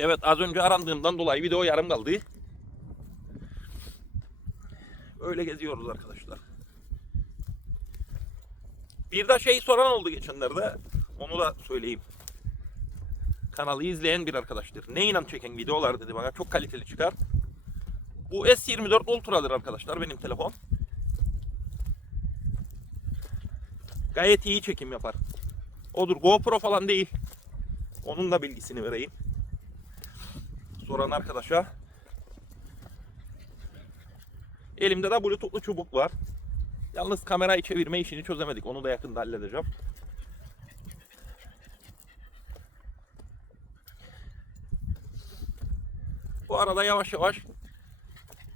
Evet az önce arandığımdan dolayı video yarım kaldı. Öyle geziyoruz arkadaşlar. Bir de şey soran oldu geçenlerde. Onu da söyleyeyim. Kanalı izleyen bir arkadaştır. Ne inan çeken videolar dedi bana. Çok kaliteli çıkar. Bu S24 Ultra'dır arkadaşlar benim telefon. Gayet iyi çekim yapar. Odur GoPro falan değil. Onun da bilgisini vereyim. Soran arkadaşa. Elimde de bluetoothlu çubuk var. Yalnız kamerayı çevirme işini çözemedik. Onu da yakında halledeceğim. Bu arada yavaş yavaş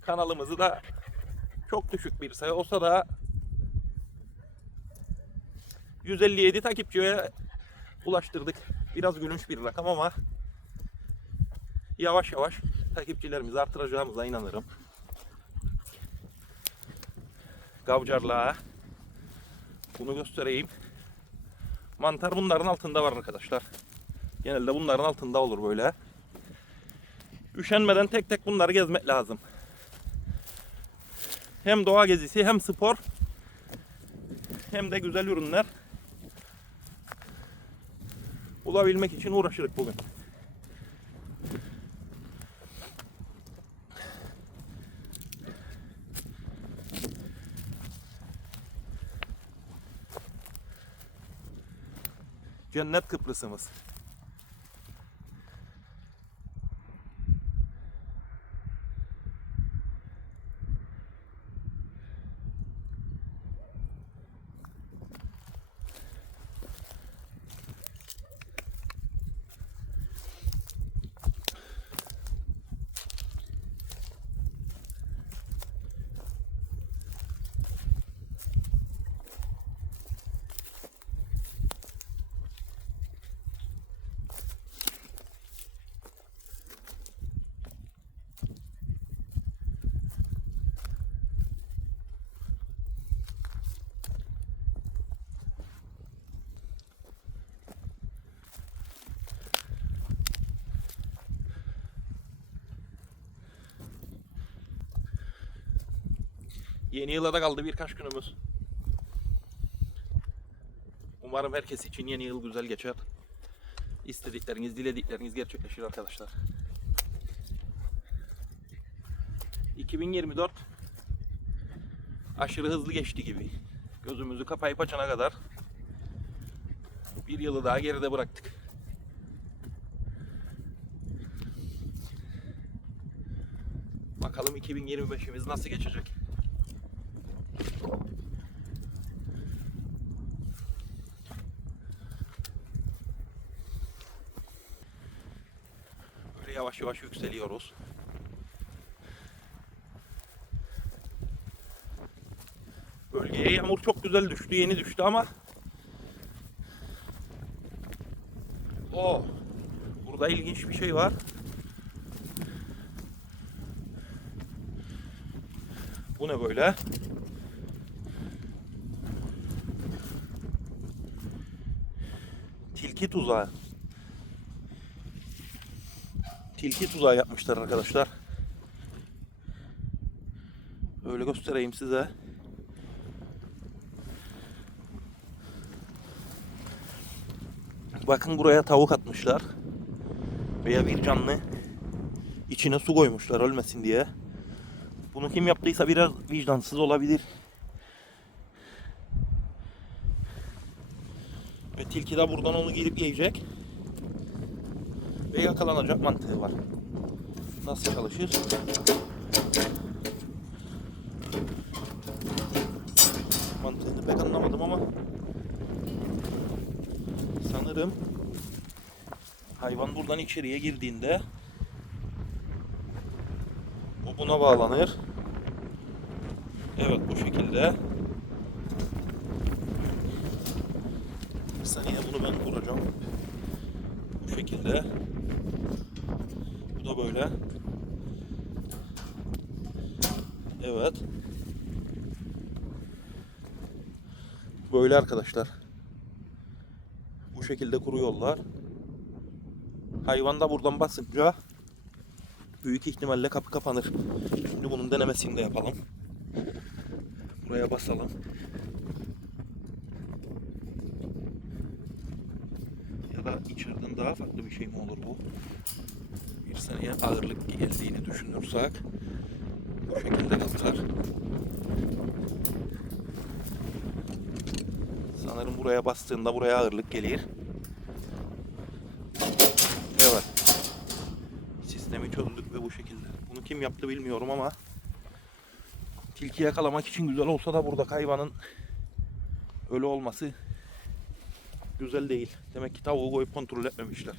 kanalımızı da çok düşük bir sayı olsa da 157 takipçiye ulaştırdık. Biraz gülünç bir rakam ama yavaş yavaş takipçilerimizi artıracağımıza inanırım. Gavcarlığa bunu göstereyim. Mantar bunların altında var arkadaşlar. Genelde bunların altında olur böyle. Üşenmeden tek tek bunları gezmek lazım. Hem doğa gezisi hem spor hem de güzel ürünler bulabilmek için uğraşırız bugün. Cennet Kıbrıs'ımız. Yeni yıla da kaldı birkaç günümüz. Umarım herkes için yeni yıl güzel geçer. İstedikleriniz, diledikleriniz gerçekleşir arkadaşlar. 2024 aşırı hızlı geçti gibi. Gözümüzü kapayıp açana kadar bir yılı daha geride bıraktık. Bakalım 2025'imiz nasıl geçecek? Böyle yavaş yavaş yükseliyoruz. Bölgeye yağmur çok güzel düştü, yeni düştü ama O burada ilginç bir şey var. Bu ne böyle? Tilki tuzağı. Tilki tuzağı yapmışlar arkadaşlar. Öyle göstereyim size. Bakın buraya tavuk atmışlar. Veya bir canlı. içine su koymuşlar ölmesin diye. Bunu kim yaptıysa biraz vicdansız olabilir. Ve tilki de buradan onu girip yiyecek. Ve yakalanacak mantığı var. Nasıl çalışır? Mantığını pek anlamadım ama sanırım hayvan buradan içeriye girdiğinde o buna bağlanır. Evet bu şekilde. Saniye bunu ben kuracağım. Bu şekilde. Bu da böyle. Evet. Böyle arkadaşlar. Bu şekilde kuruyorlar. Hayvan da buradan basınca büyük ihtimalle kapı kapanır. Şimdi bunun denemesini de yapalım. Buraya basalım. Daha farklı bir şey mi olur bu? Bir seneye ağırlık geldiğini düşünürsek bu şekilde kalkar. Sanırım buraya bastığında buraya ağırlık gelir. Evet. Sistemi çözdük ve bu şekilde. Bunu kim yaptı bilmiyorum ama tilki yakalamak için güzel olsa da burada hayvanın ölü olması güzel değil. Demek ki tavuğu koyup kontrol etmemişler.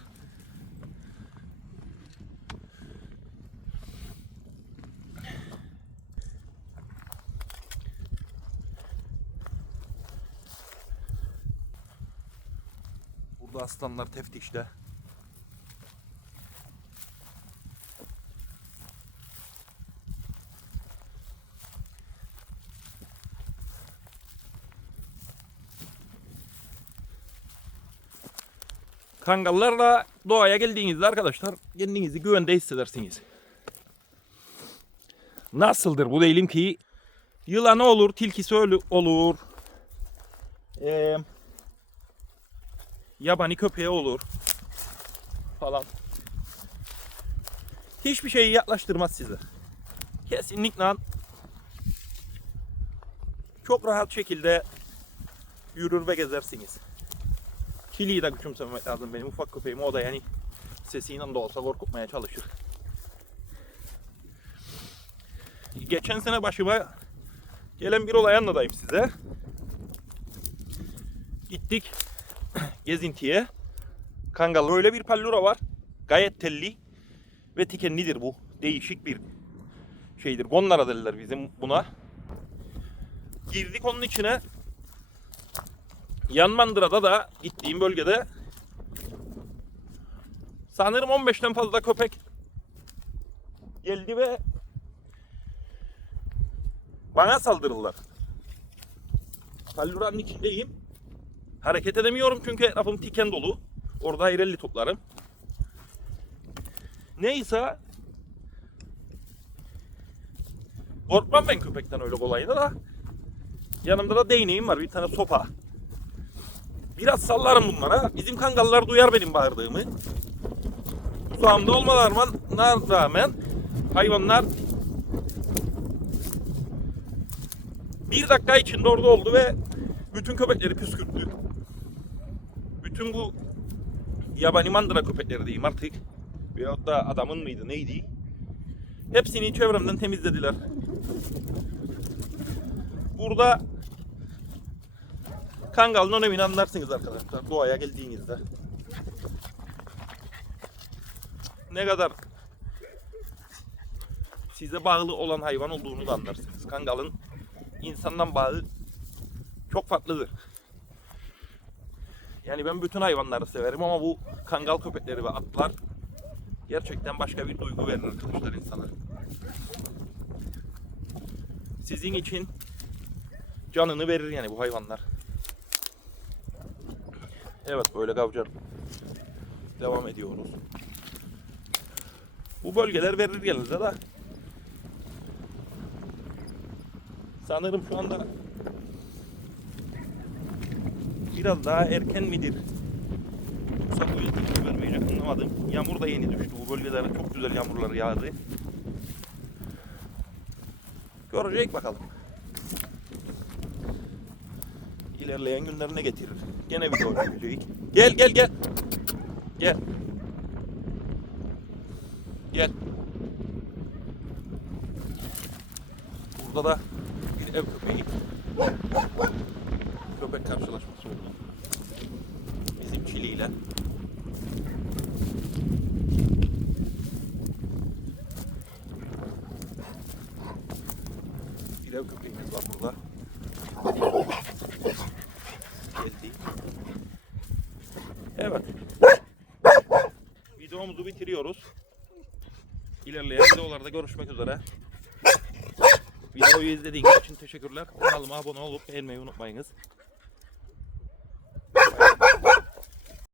Burada aslanlar teftişte. Kangallarla doğaya geldiğinizde arkadaşlar kendinizi güvende hissedersiniz. Nasıldır bu değilim ki yılanı olur, tilkisi ölü olur. Ee, yabani köpeği olur falan. Hiçbir şeyi yaklaştırmaz size. Kesinlikle çok rahat şekilde yürür ve gezersiniz. Kiliyi de küçümsememek lazım benim ufak köpeğim o da yani sesiyle de olsa korkutmaya çalışır. Geçen sene başıma gelen bir olay anlatayım size. Gittik gezintiye. Kangal öyle bir pallura var. Gayet telli ve tikenlidir bu. Değişik bir şeydir. Gonlara derler bizim buna. Girdik onun içine. Yan Mandıra'da da gittiğim bölgede sanırım 15'ten fazla köpek geldi ve bana saldırırlar. Kalluranın içindeyim. Hareket edemiyorum çünkü etrafım tiken dolu. Orada ayrelli toplarım. Neyse Korkmam ben köpekten öyle kolay da. Yanımda da değneğim var bir tane sopa. Biraz sallarım bunlara. Bizim kangallar duyar benim bağırdığımı. Uzağımda olmalarına rağmen hayvanlar bir dakika içinde orada oldu ve bütün köpekleri püskürttü. Bütün bu yabani mandıra köpekleri diyeyim artık. Veyahut da adamın mıydı neydi? Hepsini çevremden temizlediler. Burada Kangal'ın önemini anlarsınız arkadaşlar doğaya geldiğinizde. Ne kadar size bağlı olan hayvan olduğunu da anlarsınız. Kangal'ın insandan bağı çok farklıdır. Yani ben bütün hayvanları severim ama bu kangal köpekleri ve atlar gerçekten başka bir duygu verir arkadaşlar insana. Sizin için canını verir yani bu hayvanlar. Evet böyle gavcar. Devam ediyoruz. Bu bölgeler verir genelde de. Sanırım şu anda biraz daha erken midir? Yoksa bu yıl vermeyecek anlamadım. Yağmur da yeni düştü. Bu bölgelerde çok güzel yağmurlar yağdı. Görecek bakalım. İlerleyen günlerine getirir. Gene video çekecek. Gel gel gel. Gel. Gel. Burada da bir ev köpeği. Köpek karşılaşması oldu. Bizim Çili. Bir ev köpeğimiz var burada. Geldi. Videomuzu bitiriyoruz. İlerleyen videolarda görüşmek üzere. Videoyu izlediğiniz için teşekkürler. Kanalıma abone olup beğenmeyi unutmayınız.